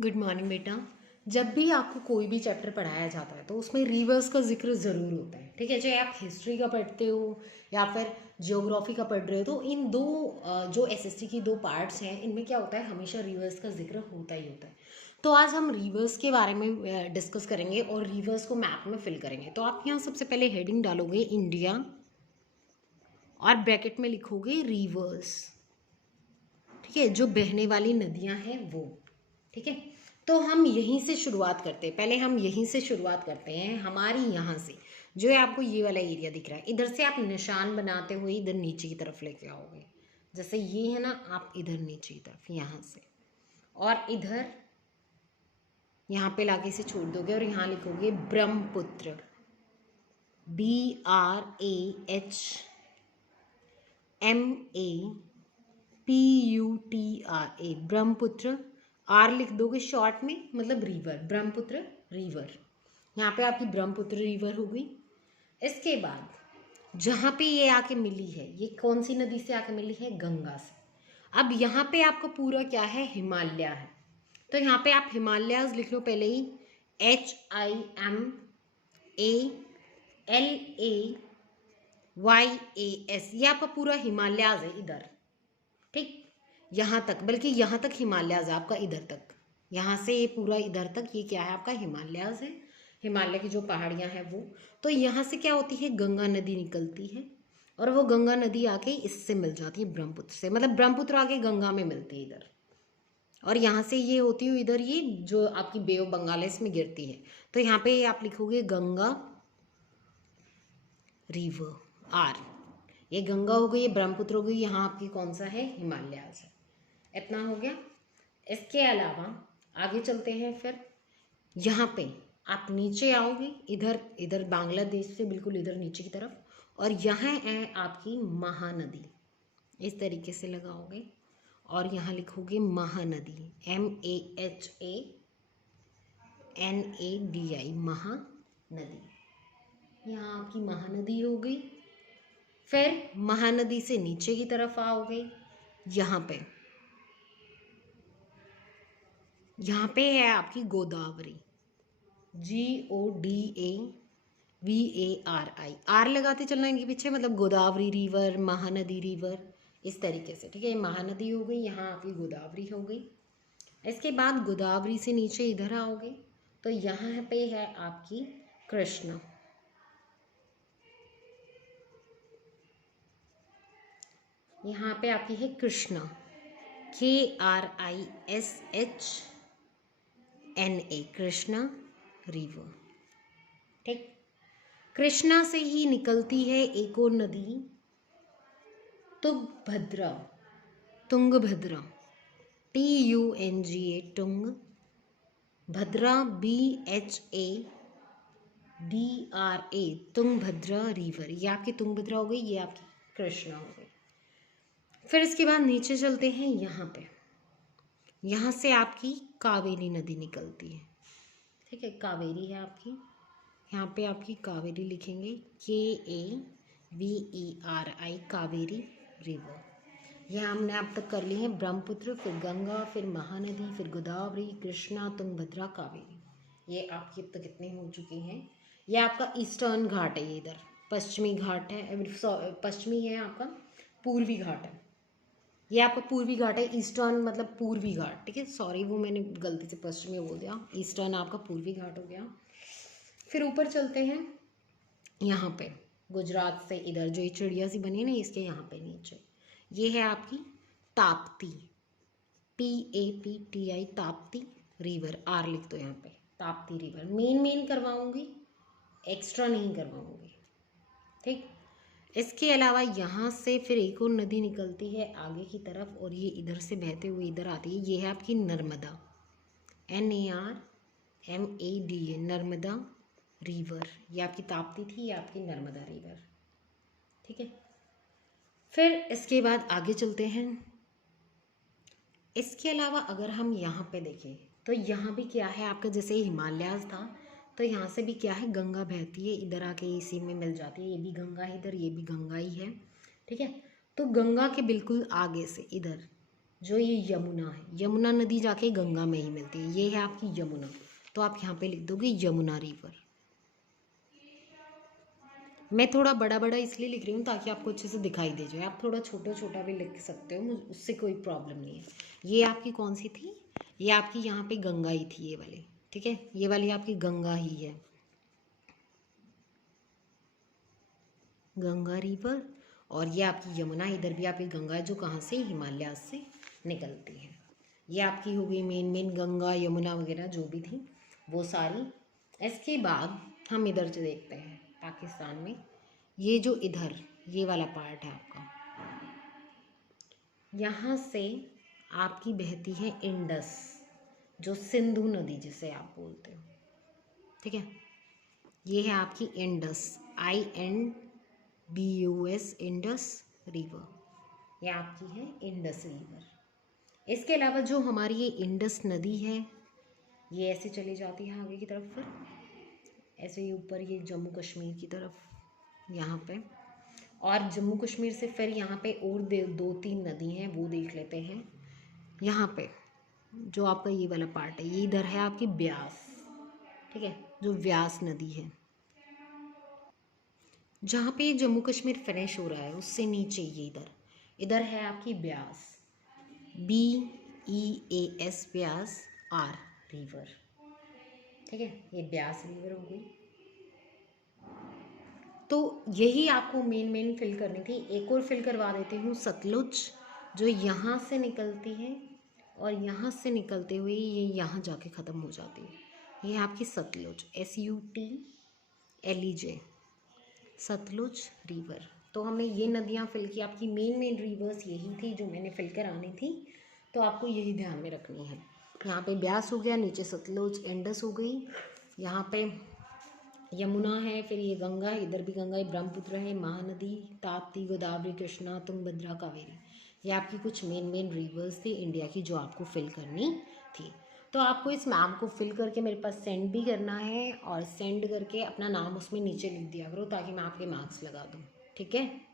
Good morning बेटा। जब भी आपको कोई भी चैप्टर पढ़ाया जाता है तो उसमें रिवर्स का जिक्र ज़रूर होता है, ठीक है। चाहे आप हिस्ट्री का पढ़ते हो या फिर जियोग्राफी का पढ़ रहे हो, तो इन दो जो एसएसटी की दो पार्ट्स हैं, इनमें क्या होता है, हमेशा रिवर्स का जिक्र होता ही होता है। तो आज हम रिवर्स के बारे में डिस्कस करेंगे और रिवर्स को मैप में फिल करेंगे। तो आप यहाँ सबसे पहले हेडिंग डालोगे इंडिया और ब्रैकेट में लिखोगे रिवर्स, ठीक है, जो बहने वाली नदियाँ हैं वो, ठीक है। तो हम यहीं से शुरुआत करते हैं, पहले हम यहीं से शुरुआत करते हैं, हमारी यहाँ से जो है आपको ये वाला एरिया दिख रहा है, इधर से आप निशान बनाते हुए इधर नीचे की तरफ लेके आओगे। जैसे ये है ना, आप इधर नीचे की तरफ यहाँ से, और इधर यहाँ पे लाके इसे छोड़ दोगे और यहाँ लिखोगे ब्रह्मपुत्र, BRAHMAPUTRA, ब्रह्मपुत्र। आर लिख दोगे शॉर्ट में, मतलब रिवर, ब्रह्मपुत्र रिवर। यहाँ पे आपकी ब्रह्मपुत्र रिवर हो गई। इसके बाद जहाँ पे ये आके मिली है, ये कौन सी नदी से आके मिली है? गंगा से। अब यहाँ पे आपका पूरा क्या है? हिमालय है। तो यहाँ पे आप हिमालयाज लिख लो पहले ही, HIMALAYAS, ये आपका पूरा हिमालयाज है इधर, ठीक, यहाँ तक, बल्कि यहाँ तक हिमालयाज है आपका, इधर तक, यहाँ से ये पूरा इधर तक, ये क्या है आपका? हिमालयाज है, हिमालय की जो पहाड़ियाँ हैं वो। तो यहाँ से क्या होती है? गंगा नदी निकलती है, और वो गंगा नदी आके इससे मिल जाती है ब्रह्मपुत्र से, मतलब ब्रह्मपुत्र आके गंगा में मिलती है इधर, और यहाँ से ये होती हुई इधर, ये जो आपकी बे ऑफ बंगाल है इसमें गिरती है। तो यहाँ पे आप लिखोगे गंगा रिवर, आर, ये गंगा हो गई, ये ब्रह्मपुत्र हो गई, यहाँ आपकी कौन सा है? हिमालयाज है। इतना हो गया। इसके अलावा आगे चलते हैं, फिर यहाँ पे आप नीचे आओगे, इधर इधर बांग्लादेश से बिल्कुल इधर नीचे की तरफ, और यहाँ है आपकी महानदी, इस तरीके से लगाओगे और यहाँ लिखोगे महानदी, MAHANADI, महानदी। यहाँ आपकी महानदी हो गई। फिर महानदी से नीचे की तरफ आओगे, यहाँ पे है आपकी गोदावरी, GODAVARI, आर लगाते चलना इनके पीछे, मतलब गोदावरी रिवर, महानदी रिवर, इस तरीके से, ठीक है। महानदी हो गई, यहाँ आपकी गोदावरी हो गई। इसके बाद गोदावरी से नीचे इधर आओगे तो यहाँ पे है आपकी कृष्णा, यहाँ पे आपकी है कृष्णा, KRISHNA, कृष्णा रिवर, ठीक। कृष्णा से ही निकलती है एक और नदी, तुंगभद्रा, तुंगभद्रा, TUNGA, तुंग, भद्रा, BHADRA, तुंगभद्रा रिवर, ये आपकी तुंगभद्रा हो गई, ये आपकी कृष्णा हो गई। फिर इसके बाद नीचे चलते हैं, यहाँ पे, यहाँ से आपकी कावेरी नदी निकलती है, ठीक है, कावेरी है आपकी, यहाँ पे आपकी कावेरी लिखेंगे, KAVERI, कावेरी रिवर। यह हमने अब तक कर ली है ब्रह्मपुत्र, फिर गंगा, फिर महानदी, फिर गोदावरी, कृष्णा, तुंगभद्रा, कावेरी। ये आपकी अब तक कितने हो चुकी हैं? ये आपका ईस्टर्न घाट है, ये इधर पश्चिमी घाट है, पश्चिमी है आपका, पूर्वी घाट है, ये आपका पूर्वी घाट है, ईस्टर्न मतलब पूर्वी घाट, ठीक है, सॉरी वो मैंने गलती से पश्चिमी बोल दिया, ईस्टर्न आपका पूर्वी घाट हो गया। फिर ऊपर चलते हैं, यहाँ पे गुजरात से इधर जो ये चिड़िया सी बनी है ना, इसके यहाँ पे नीचे ये है आपकी Tapti, TAPTI, Tapti river, R लिख दो यहाँ पे, ताप्ती रिवर। मेन करवाऊंगी, एक्स्ट्रा नहीं करवाऊंगी, ठीक। इसके अलावा यहाँ से फिर एक और नदी निकलती है आगे की तरफ, और ये इधर से बहते हुए इधर आती है, ये है आपकी नर्मदा, NARMADA, नर्मदा रिवर, ये आपकी ताप्ती थी, ये आपकी नर्मदा रिवर, ठीक है। फिर इसके बाद आगे चलते हैं। इसके अलावा अगर हम यहाँ पे देखें तो यहाँ भी क्या है आपका, जैसे हिमालयाज था तो यहाँ से भी क्या है, गंगा बहती है, इधर आके इसी में मिल जाती है, ये भी गंगा है इधर, ये भी गंगा ही है, ठीक है। तो गंगा के बिल्कुल आगे से इधर जो ये यमुना है, यमुना नदी जाके गंगा में ही मिलती है, ये है आपकी यमुना। तो आप यहाँ पे लिख दोगे यमुना रिवर। मैं थोड़ा बड़ा बड़ा इसलिए लिख रही हूँ ताकि आपको अच्छे से दिखाई दे जाए, आप थोड़ा छोटा छोटा भी लिख सकते हो, उससे कोई प्रॉब्लम नहीं है। ये आपकी कौन सी थी, ये आपकी यहाँ पे गंगा ही थी ये वाली, ठीक है, ये वाली आपकी गंगा ही है, गंगा रिवर। और ये आपकी यमुना, इधर भी आपकी गंगा है जो कहाँ से, हिमालय से निकलती है। ये आपकी हो गई मेन गंगा यमुना वगैरह जो भी थी वो सारी। इसके बाद हम इधर से देखते हैं पाकिस्तान में, ये जो इधर ये वाला पार्ट है आपका, यहाँ से आपकी बहती है इंडस, जो सिंधु नदी जिसे आप बोलते हो, ठीक है। ये है आपकी इंडस, INDUS, इंडस रिवर, ये आपकी है इंडस रिवर। इसके अलावा जो हमारी ये इंडस नदी है ये ऐसे चली जाती है आगे की तरफ, फिर ऐसे ही ऊपर ये जम्मू कश्मीर की तरफ यहाँ पे, और जम्मू कश्मीर से फिर यहाँ पे और 2-3 नदी हैं वो देख लेते हैं। यहाँ पे जो आपका ये वाला पार्ट है, ये इधर है आपकी ब्यास, ठीक है, जो व्यास नदी है, जहाँ पे जम्मू कश्मीर फिनिश हो रहा है उससे नीचे ये इधर है आपकी Beas, BEAS, Beas, R river, ठीक है, ये ब्यास रिवर हो गई। तो यही आपको मेन फिल करनी थी। एक और फिल करवा देती हूँ, सतलुज, जो यहाँ से निकलती है और यहाँ से निकलते हुए ये यहाँ जाके ख़त्म हो जाती है, ये आपकी सतलुज, SUTLEJ, सतलुज रिवर। तो हमने ये नदियाँ फिल की, आपकी मेन रिवर्स यही थी जो मैंने फिल करानी थी, तो आपको यही ध्यान में रखनी है। यहाँ पे ब्यास हो गया, नीचे सतलुज, इंडस हो गई, यहाँ पे यमुना है, फिर ये गंगा, इधर भी गंगा है, ब्रह्मपुत्र है, महानदी, ताप्ती, गोदावरी, कृष्णा, तुंगभद्रा, कावेरी, ये आपकी कुछ मेन रिवर्स थी इंडिया की जो आपको फिल करनी थी। तो आपको इस मैप को फिल करके मेरे पास सेंड भी करना है, और सेंड करके अपना नाम उसमें नीचे लिख दिया करो ताकि मैं आपके मार्क्स लगा दूँ, ठीक है।